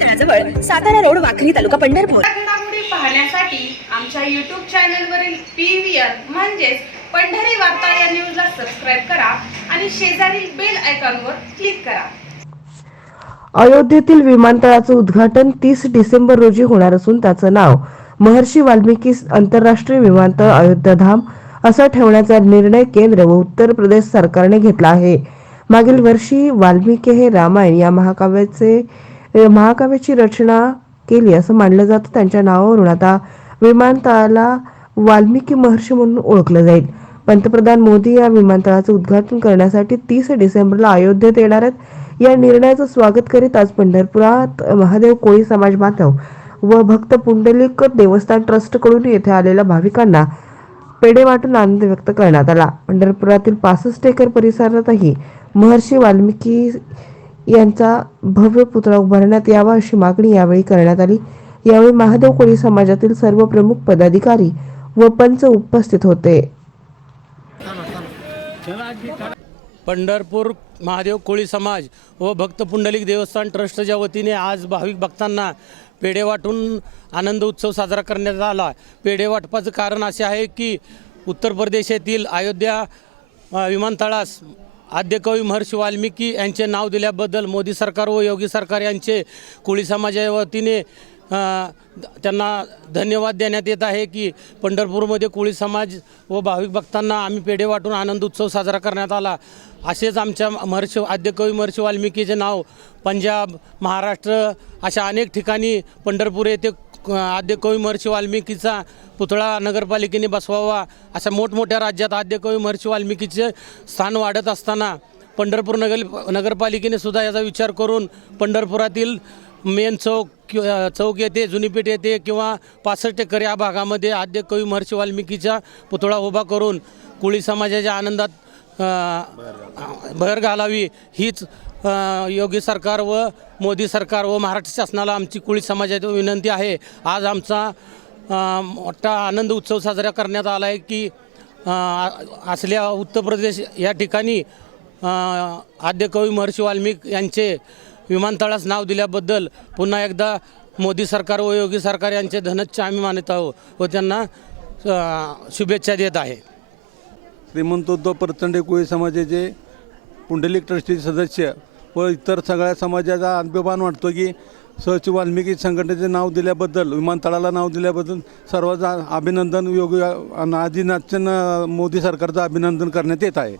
तळाजवळ Satara road Wakhari तालुका पंढरपूर. पाहण्यासाठी आमच्या YouTube चॅनलवरील पी व्ही आर म्हणजेच पंढरी वार्ता या न्यूजला सबस्क्राईब करा आणि शेजारील बेल आयकॉनवर क्लिक करा. अयोध्येतील विमानतळाचं उद्घाटन तीस डिसेंबर रोजी होणार असून त्याचं नाव महर्षी वाल्मिकी आंतरराष्ट्रीय विमानतळ अयोध्याधाम असा ठेवण्याचा निर्णय केंद्र व उत्तर प्रदेश सरकारने घेतला आहे. मागील वर्षी वाल्मिकी हे रामायण या महाकाव्याचे महाकाव्याची रचना केली असं मानलं जातं. त्यांच्या नावावरून आता विमानतळाला वाल्मिकी महर्षी म्हणून ओळखलं जाईल. पंतप्रधान मोदी या विमानतळाचं उद्घाटन करण्यासाठी तीस डिसेंबरला अयोध्येत येणार आहेत. या निर्णयाचं स्वागत करीत आज पंढरपुरात महादेव कोळी समाज बांधव व भक्त पुंडलिक देवस्थान ट्रस्टकडून येथे आलेल्या भाविकांना पेढे वाटून आनंद व्यक्त करण्यात आला. पंढरपुरातील पासष्ट एकर परिसरातही महर्षी वाल्मिकी यांचा भव्य पुतळा उभारण्यात यावा अशी मागणी यावेळी करण्यात आली. यावेळी महादेव कोळी समाजातील सर्व प्रमुख पदाधिकारी व पंच उपस्थित होते. पंढरपूर महादेव कोळी समाज व भक्त पुंडलिक देवस्थान ट्रस्टच्या वतीने आज भाविक भक्तांना पेढे वाटून आनंद उत्सव साजरा करण्यात आला. पेढे वाटपाचं कारण असे आहे की उत्तर प्रदेशातील अयोध्या विमानतळास आद्यकवी महर्षी वाल्मिकी यांचे नाव दिल्याबद्दल मोदी सरकार व योगी सरकार यांचे कोळी समाजाच्या वतीने त्यांना धन्यवाद देण्यात येत आहे की पंढरपूरमध्ये कोळी समाज व भाविक भक्तांना आम्ही पेढे वाटून आनंद उत्सव साजरा करण्यात आला. असेच आमच्या महर्षी आद्यकवी महर्षी वाल्मिकीचे नाव पंजाब महाराष्ट्र अशा अनेक ठिकाणी पंढरपूर येथे आद्यकवी महर्षी वाल्मिकीचा पुतळा नगरपालिकेने बसवावा अशा मोठमोठ्या राज्यात आद्यकवी महर्षी वाल्मिकीचे स्थान वाढत असताना पंढरपूर नगर नगरपालिकेने सुद्धा याचा विचार करून पंढरपुरातील मेन चौक किंवा चौक येथे जुनीपेठ येथे किंवा पासष्ट एकर या भागामध्ये आद्य कवी महर्षी वाल्मिकीचा पुतळा उभा करून कोळी समाजाच्या आनंदात भर घालावी. हीच योगी सरकार व मोदी सरकार व महाराष्ट्र शासनाला आमची कोळी समाजाची विनंती आहे. आज आमचा मोठा आनंद उत्सव साजरा करण्यात आला आहे की असल्या उत्तर प्रदेश या ठिकाणी आद्य आद्यकवी महर्षी वाल्मिक यांचे विमानतळास नाव दिल्याबद्दल पुन्हा एकदा मोदी सरकार व योगी सरकार यांचे धनच्छ आम्ही मानत आहोत व त्यांना शुभेच्छा देत आहे. श्रीमंतोद्धव प्रचंड कोळी समाजाचे पुंडलिक ट्रस्टीचे सदस्य व इतर सगळ्या समाजाचा अभिमान वाटतो की सहची वाल्मिकी संघटनेचे नाव दिल्याबद्दल विमानतळाला नाव दिल्याबद्दल सर्वांचं अभिनंदन योगी आदिनाथन आदिनाथचं मोदी सरकारचं अभिनंदन करण्यात येत आहे.